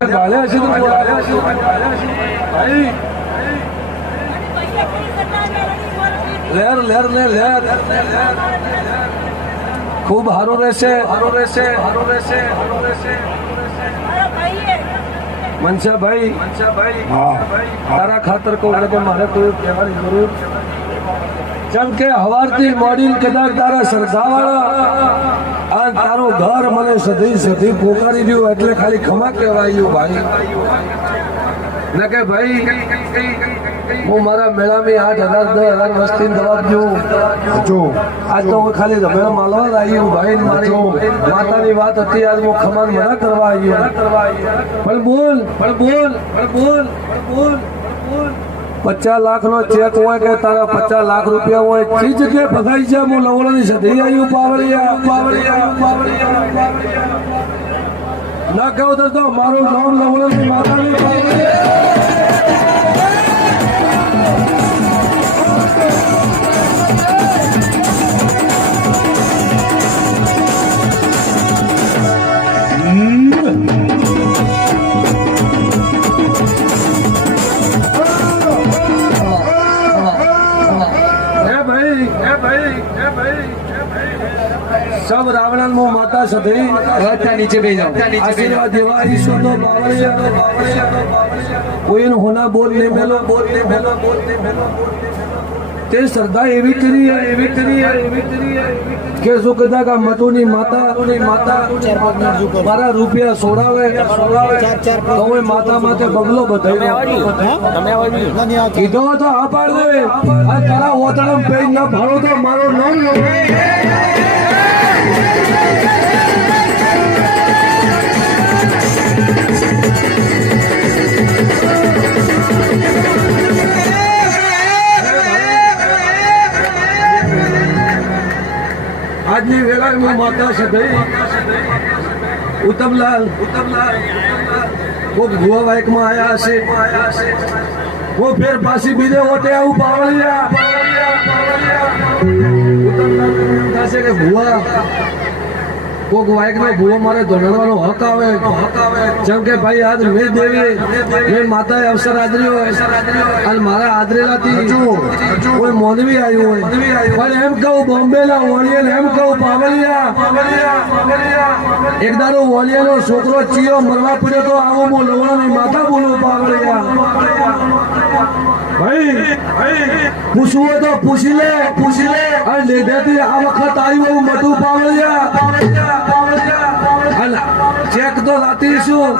खूब हारो રહેશે मनसा भाई तारा खातर को मारे कोई कहेवानी जरूर चल के हवारती मॉडल कदाच तारा सरसावाळा आ तारो घर મને સધી સધી પોકારી દીધું એટલે ખાલી ખમા કહેવાયું ભાઈ ન કે ભાઈ હું મારા મેળામાં 8,000 10,000 વસ્તી દવા દઉં જો આજ તો હું ખાલી રમેલા માલવા આવ્યું ભાઈ મારી માતાની વાત હતી આજ હું ખમાન મના કરવા આવ્યો પણ બોલ 50 લાખ નો ચેક હોય કે તારા 50 લાખ રૂપિયા હોય ચીજ જગ્યાએ ભગાઈ જાય હું લવળાની સધી આવ્યું પાવળિયા ના કહો તો મારું નામ લવળાની માતાની પાવળિયા सब रावण मो माता सधई नीचे बह जाओ आशीर्वाद देवा ईश्वर तो कोई होना बोल ने मेलो ते श्रद्धा एवी करी है के जो कदा का मतोनी माता मारा रुपया सोडावे तो माता माथे बगलो बधायो कीधो तो आ पाड़ दे तारा ओतड़म पेज ना भाड़ो तो मारो नाम लो આજની વેળા હું માતા સધઈ ઉત્તમલાલ ખૂબ ભુવા બાઇક માં આયા હશે वो फिर पासी बीजे होते आऊ पावलिया कैसे के भुआ को वाइक में भुआ मारे धोनवानो हक आवे જેમ કે ભાઈ આજ મેં દેવી મેં માતાએ અવસર આદર્યો અને મારા આદરેલાથી કોઈ મોનવી આવ્યું હોય પણ એમ કહું બોમ્બેના વોલિયન એમ કહું પાવલિયા એક દાડો વોલિયાનો છોકરો ચિયો મરવા પડ્યો તો આવો હું લવણાની માતા બોલું પાવલિયા ભાઈ પૂછવું તો પૂછી લે અને લેધેથી આ વખત આવ્યું મોટું પાવલિયા ચેક તો રાતી શું